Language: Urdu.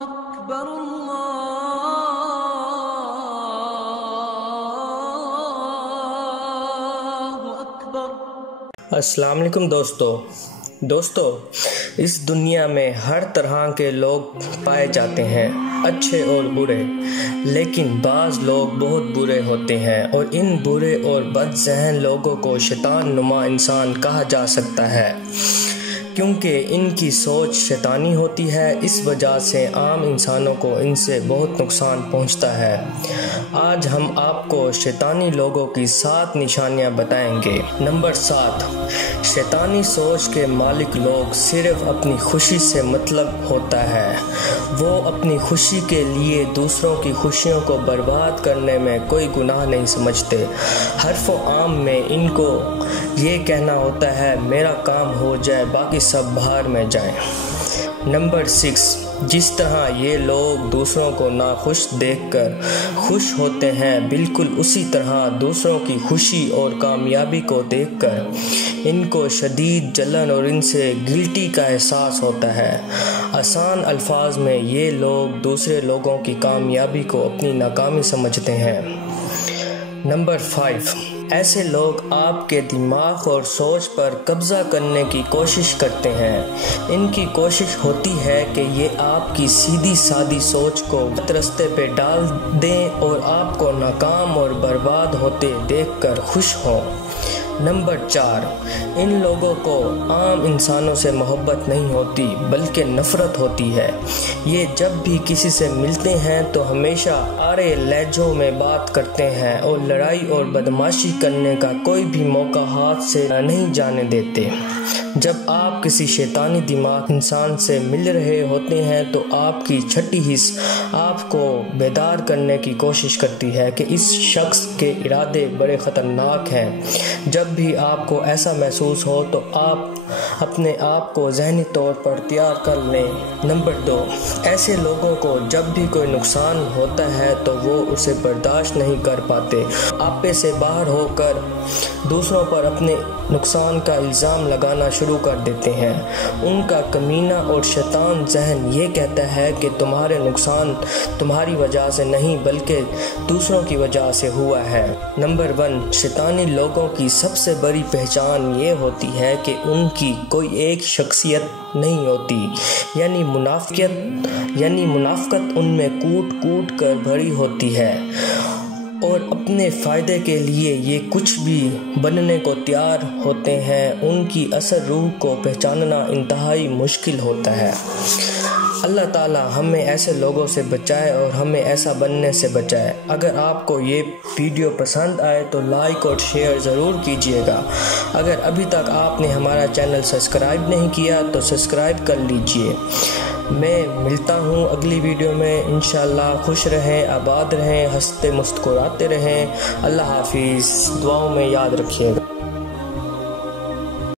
أكبر الله أكبر۔ السلام علیکم دوستو اس دنیا میں ہر طرح کے لوگ پائے جاتے ہیں، اچھے اور برے، لیکن بعض لوگ بہت برے ہوتے ہیں اور ان برے اور بد ذہن لوگوں کو شیطان نما انسان کہا جا سکتا ہے، کیونکہ ان کی سوچ شیطانی ہوتی ہے۔ اس وجہ سے عام انسانوں کو ان سے بہت نقصان پہنچتا ہے۔ آج ہم آپ کو شیطانی لوگوں کی 7 نشانیاں بتائیں گے۔ نمبر 7، شیطانی سوچ کے مالک لوگ صرف اپنی خوشی سے مطلب ہوتا ہے۔ وہ اپنی خوشی کے لیے دوسروں کی خوشیوں کو برباد کرنے میں کوئی گناہ نہیں سمجھتے۔ حرف و عام میں ان کو یہ کہنا ہوتا ہے میرا کام ہو جائے باقی سب باہر میں جائیں۔ نمبر 6، جس طرح یہ لوگ دوسروں کو ناخوش دیکھ کر خوش ہوتے ہیں، بالکل اسی طرح دوسروں کی خوشی اور کامیابی کو دیکھ کر ان کو شدید جلن اور ان سے گلٹی کا احساس ہوتا ہے۔ آسان الفاظ میں یہ لوگ دوسرے لوگوں کی کامیابی کو اپنی ناکامی سمجھتے ہیں۔ نمبر 5، ایسے لوگ آپ کے دماغ اور سوچ پر قبضہ کرنے کی کوشش کرتے ہیں۔ ان کی کوشش ہوتی ہے کہ یہ آپ کی سیدھی سادی سوچ کو غلط راستے پہ ڈال دیں اور آپ کو ناکام اور برباد ہوتے دیکھ کر خوش ہوں۔ نمبر 4، ان لوگوں کو عام انسانوں سے محبت نہیں ہوتی بلکہ نفرت ہوتی ہے۔ یہ جب بھی کسی سے ملتے ہیں تو ہمیشہ آڑے لہجوں میں بات کرتے ہیں اور لڑائی اور بدمعاشی کرنے کا کوئی بھی موقع ہاتھ سے نہیں جانے دیتے۔ جب آپ کسی شیطانی دماغ انسان سے مل رہے ہوتے ہیں تو آپ کی چھٹی حص آپ کو بیدار کرنے کی کوشش کرتی ہے کہ اس شخص کے ارادے بڑے خطرناک ہیں۔ جب بھی آپ کو ایسا محسوس ہو تو آپ اپنے آپ کو ذہنی طور پر تیار کر لیں۔ نمبر 2، ایسے لوگوں کو جب بھی کوئی نقصان ہوتا ہے تو وہ اسے برداشت نہیں کر پاتے، آپے سے باہر ہو کر دوسروں پر اپنے نقصان کا الزام لگانا شروع کر دیتے ہیں۔ ان کا کمینہ اور شیطان ذہن یہ کہتا ہے کہ تمہارے نقصان تمہاری وجہ سے نہیں بلکہ دوسروں کی وجہ سے ہوا ہے۔ نمبر 1، شیطانی لوگوں کی سب سے بڑی پہچان یہ ہوتی ہے کہ ان کی کوئی ایک شخصیت نہیں ہوتی، یعنی منافقت ان میں کوٹ کوٹ کر بھری ہوتی ہے اور اپنے فائدے کے لیے یہ کچھ بھی بننے کو تیار ہوتے ہیں۔ ان کی اصل روح کو پہچاننا انتہائی مشکل ہوتا ہے۔ اللہ تعالی ہمیں ایسے لوگوں سے بچائے اور ہمیں ایسا بننے سے بچائے۔ اگر آپ کو یہ ویڈیو پسند آئے تو لائک اور شیئر ضرور کیجیے گا۔ اگر ابھی تک آپ نے ہمارا چینل سبسکرائب نہیں کیا تو سبسکرائب کر لیجیے۔ میں ملتا ہوں اگلی ویڈیو میں، انشاءاللہ۔ خوش رہیں، آباد رہیں، ہنستے مسکراتے رہیں۔ اللہ حافظ، دعاؤں میں یاد رکھیے گا۔